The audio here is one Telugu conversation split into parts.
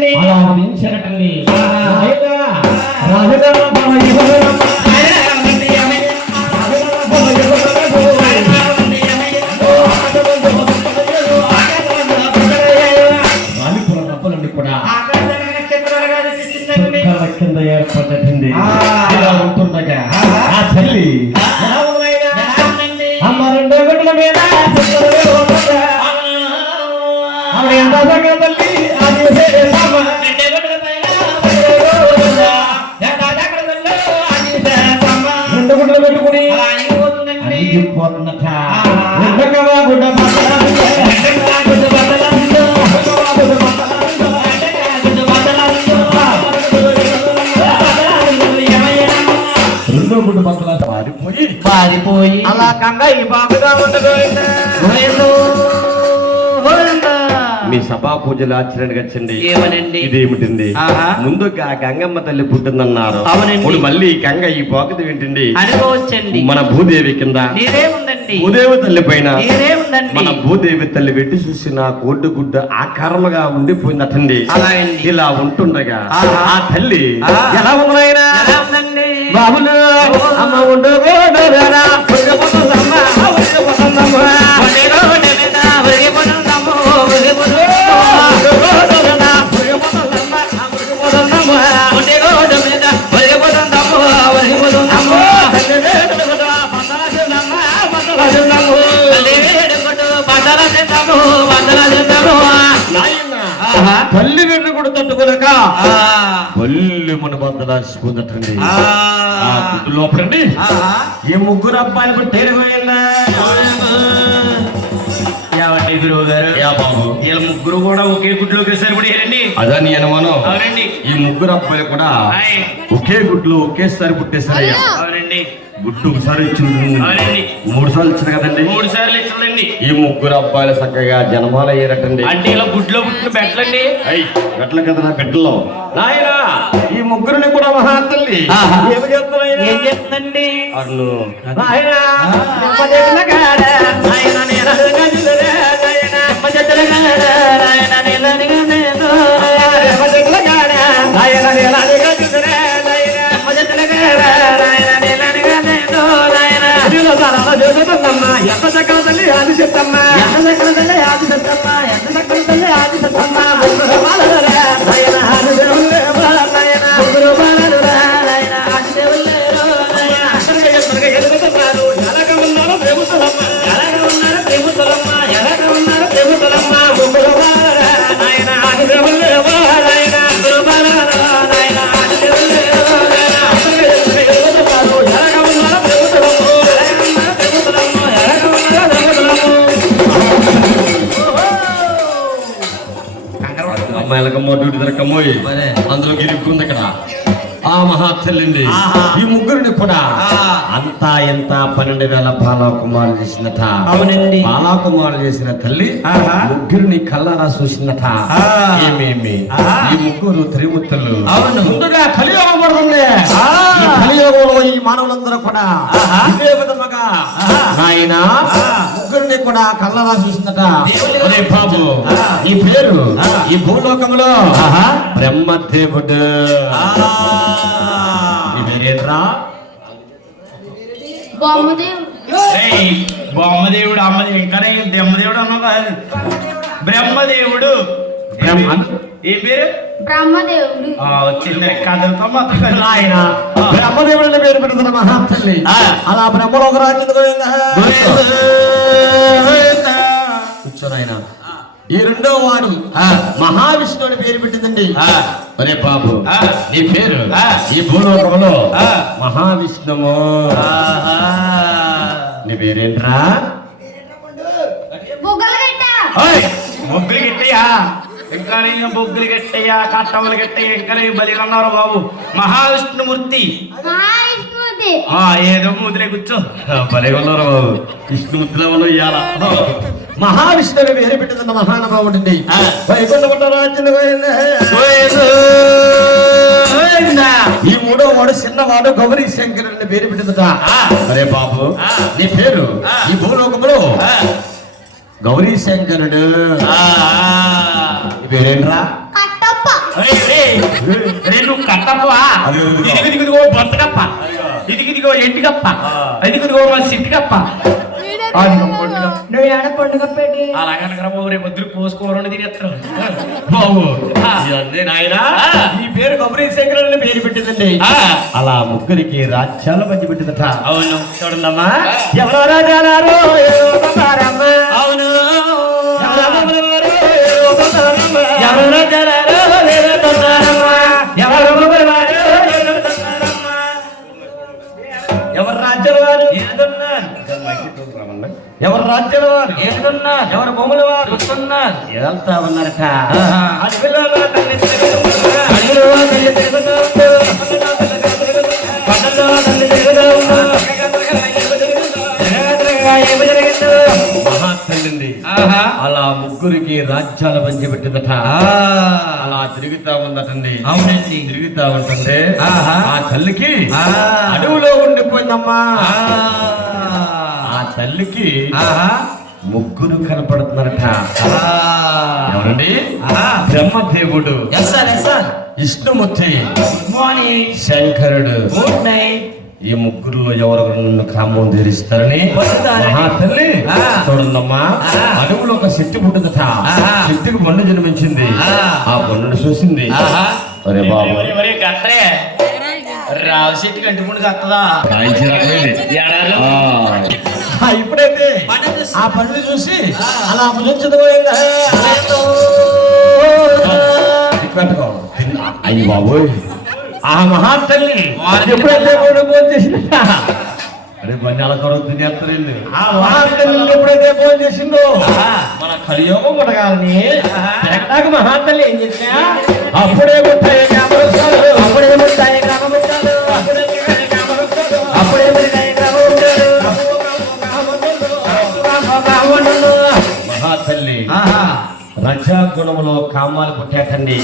అలాగండి అలాగండి కింద ఏర్పడింది ఇలా ఉంటుండగా ఆ తల్లి అమ్మ రెండో గుడ్ల మీద ఆవిడ ఎంత తల్లి రెండు గుడ్లు పెట్టుకుని అడిగిపోతున్నట గుడ్డ గుడ్డు బట్టల పారిపోయి అలా కంగా ఈ బాబుగా ఉండదు. మీ సభా పూజలు ఆచరణగా వచ్చండి. ఏమనండి ఇదేమిటండి? ముందుగా గంగమ్మ తల్లి పుట్టిందన్నారు. అవునండి. మళ్ళీ గంగ ఈ పోకది ఏంటండి? అనుకోవచ్చండి. మన భూదేవి కింద భూదేవి తల్లి పైన మన భూదేవి తల్లి వెట్టి చూసిన కోడ్డు గుడ్డ ఆకారముగా ఉండిపోయిందటండి. ఇలా ఉంటుండగా ఆ తల్లి ఎలా ఉన్నాయినా బాబులు అమ్మ ఉండు తల్లి వెన్ను కూడా తట్టుకోలేక పల్లి మన బద్దలాసిపోతుందండి. ఆ గుడ్డు లోపలండి ఈ ముగ్గురు అబ్బాయిలు కూడా తేలిపోయిందా? గురువు గారు వీళ్ళ ముగ్గురు కూడా ఒకే గుడ్లోకి సరిపడేయారండి. అదా నీ అనుమానం? అవునండి. ఈ ముగ్గురు అబ్బాయిలు కూడా ఒకే గుడ్లు ఒకేసారి పుట్టేశారయ్యా. అవునండి. గుడ్డు ఒకసారి ఇచ్చింది, 3 సార్లు ఇచ్చింది కదండి. 3 సార్లు ఇచ్చిందండి. ఈ ముగ్గురు అబ్బాయిలు చక్కగా జన్మాలు అయ్యారటండి. అంటే ఇలా గుడ్లో పుట్టిన బెట్లండి. గట్ల కదా నా బిడ్డలో నాయనా ఈ ముగ్గురిని కూడా మహాతల్లి ఏం చేస్తుందండి? ఎంత చక్కల తల్లి ఆది చెత్తమ్మా, ఎంత చక్కల తల్లి ఆది చెత్తమ్మా, ఎంత చక్కల తల్లి ఆది చెత్తమ్మా. అందులో గిరిక్కుంది ఇక్కడ ఆ మహాతల్లింది. ఈ ముగ్గురిని కూడా అంతా ఎంత 12,000 బాలాకుమారులు చేసిందట. అవునండి. బాలాకుమారులు చేసిన తల్లి ముగ్గురిని కళ్ళారా చూసిందట. ఏమేమి ఈ ముగ్గురు త్రిమూర్తులు. ముందుగా కలియోగం పడుతుంది. కలియోగంలో ఈ మానవులందరూ కూడా ఇదే విధముగా ఆయన ముగ్గురిని కూడా కళ్ళారా చూసిందట. బాబు ఈ పేరు ఈ భూలోకంలో బ్రహ్మదేవుడు. బొమ్మదేవుడు అమ్మదేవుడు ఇంకా దెమ్మదేవుడు అన్న బ్రహ్మదేవుడు. ఏ పేరు? బ్రహ్మదేవుడు. వచ్చింది కథలతో మొత్తం ఆయన బ్రహ్మదేవుడిని పేరు పెడుతున్న మహాతల్లి. అలా బ్రహ్మలో ఒక రాజ్యం కూర్చోనాయన. ఈ రెండో వాడు మహావిష్ణువుని పేరు పెట్టిందండి. అరే బాబు నీ పేరు ఈ భూలోకంలో మహావిష్ణువు. నీ పేరేంట్రా? బొగ్గులు గిట్టయ్యా, ఇంకా బొగ్గులు గిట్టయ్యా, కట్టములు గిట్టయ్యా, ఇంకా బలిగా ఉన్నారు బాబు. మహావిష్ణుమూర్తి. ఏదో ముద్రే కూర్చో బలిగా ఉన్నారు బాబు. విష్ణుమూర్తిలో ఉన్న ఇయాల మహావిష్ణువు పేరు పెట్టిందన్న మహానుభావుడి. ఈ మూడో వాడు చిన్నవాడు గౌరీ శంకరుని పేరు పెట్టిందట. అరే బాబు నీ పేరు ఈ భూలోకంలో గౌరీ శంకరుడు. నీ పేరేంట్రా? కప్పవా ఇదిగిదిగో బొత్త కప్ప ఇదిగిదిగో ఎండి కప్ప ఇదిగిదిగో సిట్టి కప్ప నువ్వు ఏడ పండుగ పెట్టి అలాగనకరా బాబు రేపు వద్దు పోసుకోవాలని తినేస్తాం బాబు అదే నాయనా ఈ పేరు కొబ్బరి శంకర్ అని పేరు పెట్టిందండి అలా ముగ్గురికి రాజ్యాలు పంచి పెట్టిందట. అవును చూడండమ్మా ఎవరో రాజాలారో అవును ఎవరు రాజాలారో ఎవరు ఎవరు రాజ్యాల వారు ఎవరు రాజ్యాల వారు ఏదున్నారు ఎవరు భూముల వారు చూస్తున్నారు వెళ్తా ఉన్నారట. మహాతల్లి అలా ముగ్గురికి రాజ్యాలు పంచిపెట్టిందట. అలా తిరుగుతా ఉందటండి. అవునండి తిరుగుతా ఉంటుంది. ఆ తల్లికి అడవిలో ఉండిపోయిందమ్మా. ఆ తల్లికి ముగ్గురు కనపడుతున్నారట. ఎవరండి? బ్రహ్మదేవుడు, విష్ణుమూర్తి, శంకరుడు. ఈ ముగ్గురులో ఎవరు నన్ను కామం తీరుస్తారని మహాతల్లి చూడండమ్మా అడవులో ఒక చెట్టు పుట్టిందట. చెట్టుకు బండు జన్మించింది. ఆ బండును చూసింది. అరే బాబు రావు చెట్టు కంటిపుండు కత్తదా ఇప్పుడైతే ఆ పనులు చూసి అలా ముగించదోయిందా అయ్యి బాబోయ్ ఆ మహాతల్లి ఎప్పుడైతే ఫోన్ చేసిందా అరే బండి అలా కొరకు తినేస్తారు. ఆ మహాతల్లి ఎప్పుడైతే ఫోన్ చేసిందో మన కలియోగం కొట్టగాలని మహాతల్లి ఏం చేసినా అప్పుడే ముట్టాయి గ్రామవృక్షాలు, అప్పుడే ముట్టాయి గ్రామవృక్షాలు, అప్పుడే ముట్టాయి గ్రామవృక్షాలు. మహాతల్లి రజాగుణములో కామాలు పుట్టాకండి.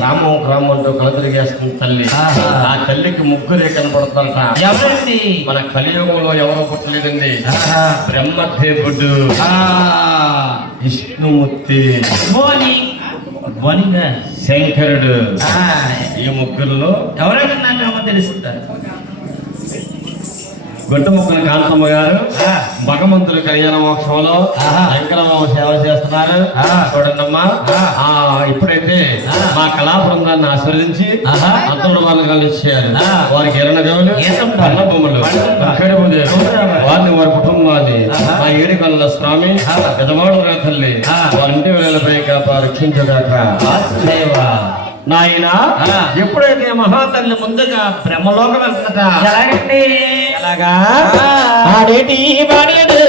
గ్రామం గ్రామంలో కలతరిగేస్తుంది తల్లి. ఆ తల్లికి ముగ్గురే కనపడతారట. ఎవరండి? మన కలియుగంలో ఎవరో పుట్టలేదండి. బ్రహ్మదేవుడు, విష్ణుమూర్తి, శంకరుడు. ఈ ముగ్గురులో ఎవరైనా నాకు తెలుస్తారు. గుంటముక్కల కాంతమ్మ గారు భగవంతుడు కళ్యాణ మోక్షంలో శంకరమ్మ సేవ చేస్తున్నారు. చూడండమ్మా ఇప్పుడైతే మా కళా బృందాన్ని ఆశీర్వదించి అతడు వాళ్ళని ఇచ్చారు. వారికి 20 గవులు, అన్న భూములు, వారిని వారి కుటుంబాన్ని మా ఏడుకొండల స్వామి పెదవాడు తల్లి వారి ఇంటి వేళలపై రక్షించగాక. నాయన ఎప్పుడైతే మహాతల్లి ముందుగా బ్రహ్మలోకం వెళ్తుందట. ఎలాగా ఆడేటి బాడేడు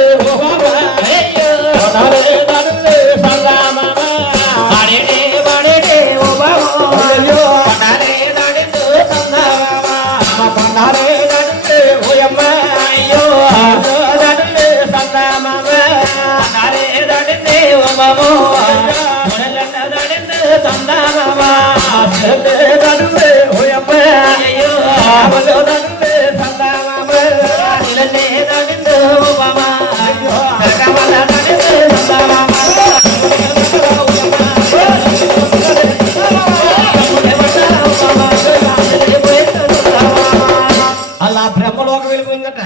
అలా బ్రహ్మలోకి వెళ్ళిపోయిందట.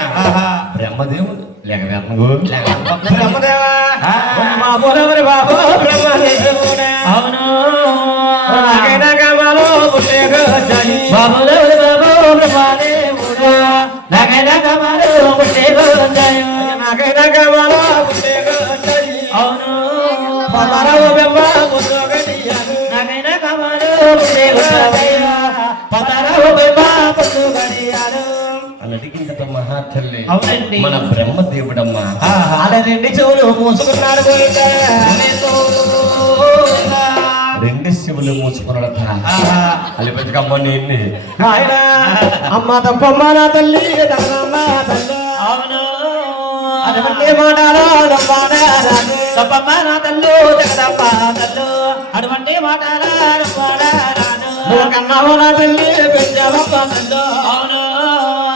బ్రహ్మదేవుడు లేక బ్రహ్మదేవా బాబు బ్రహ్మదేవుడా. అవును మహాతల్లి మన బ్రహ్మదేవుడమ్మా అలా 2 చెవులు మూసుకున్నాడు. 2 చెవులు మూసుకున్నాడట. అది పెద్దకమ్మ నిన్ను ఆయన అమ్మ తప్పమ్మ నా తల్లి అటువంటి మాటలో తప్పమ్మ నా తల్లు జగదమ్మ తల్లు అటువంటి మాటలు కన్నావు నా తల్లి పెంచావమ్మ తల్లు. అవును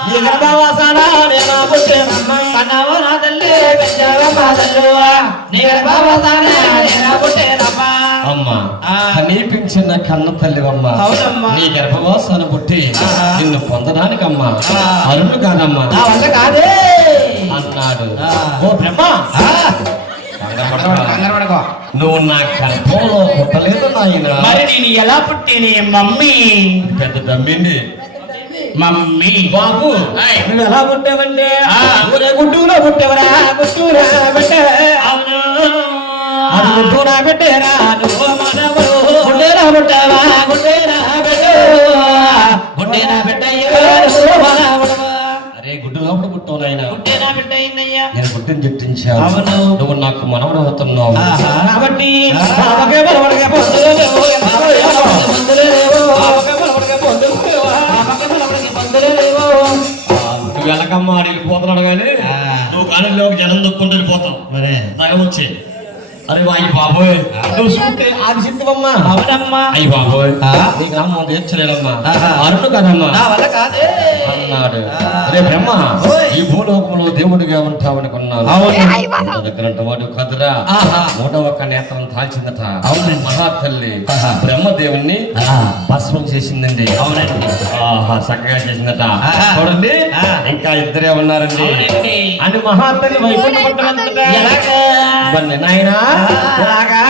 ఈ గర్భవాసన నేను పుట్టేనమ్మ కన్నావు నా తల్లి పెంచావమ్మ తల్లు నీ గర్భవాసన నేను పుట్టేనమ్మ. అమ్మా ఆ. కనీపించిన కన్న తల్లివమ్మా అవునమ్మా. నీ గర్భవాసాన్ని పుట్టి ఆహా. నిన్ను పొందడానికమ్మా ఆ. అరుణు కాదమ్మా నా వల్ల కాదే అన్నాడు ఆ. ఓ బ్రహ్మ ఆ, కంగారు పడకు. నువ్వు నా గర్భంలో పుట్టలేదు నాయన మరి నేను ఎలా పుట్టిని మమ్మీ పెద్ద దమ్మిండి మమ్మీ బాబు ఆయ్. నువ్వు ఎలా పుట్టావంటే ఆ. ఊరే గుడ్డూలో పుట్టేవరా గుడ్డూరా పెట్టే అవును అది గుడ్డూరా పెట్టేరా నువ్వు మనవడు గుడ్డేరా పుట్టావా గుడ్డేరా పెట్టు గుడ్డేరా పెట్టయ్యా నువ్వు మనవడు అరే గుడ్డు లోపల పుట్టావు నాయన పుట్టేనా బిడ్డ అయిందయ్యా నేను పుట్టిన చెట్టించాను అవును. నువ్వు నాకు మనవడు అవుతున్నావు ఆహా. కాబట్టి ఆహా. బావకే మనవడికే పొందులు లేవు, బావకే మనవడికే పొందులు లేవు, బావకే మనవడికే పొందులు లేవు, బావకే మనవడికే పొందులు లేవు. నువ్వు వెళ్ళకమ్మా ఆడికి వెళ్ళిపోతున్నాడు కానీ ఆ. నువ్వు కాలంలోకి జనం దొక్కుంటూ వెళ్ళిపోతావు మరే తగమొచ్చి అరే వాయి బాబోయ్ నువ్వు చూస్తే ఆది సిద్ధమమ్మా అవునమ్మా అయ్యి బాబోయ్ ఆ. నీకు అమ్మ తీర్చలేదమ్మా ఆహా. అరుణు కదమ్మా నా వల్ల కాదే అన్నాడు ఆ. రే బ్రహ్మ ఓయ్. ఈ భూలోకంలో దేవుడిగా ఉంటావనుకున్నాను అవును. దగ్గరంట వాడు కదురా ఆహా. 101 నేత్రం తాల్చిందట అవునండి. మహాతల్లి ఆహా. బ్రహ్మదేవుణ్ణి ఆహా. భస్మం చేసిందండి అవునండి. ఆహా చక్కగా చేసిందట ఆహా. చూడండి ఆ. ఇంకా ఇద్దరే ఉన్నారండి అవునండి. అని మహాతల్లి వైకుంఠ పట్టణం ఎలాగా? నాయనా ఎలాగా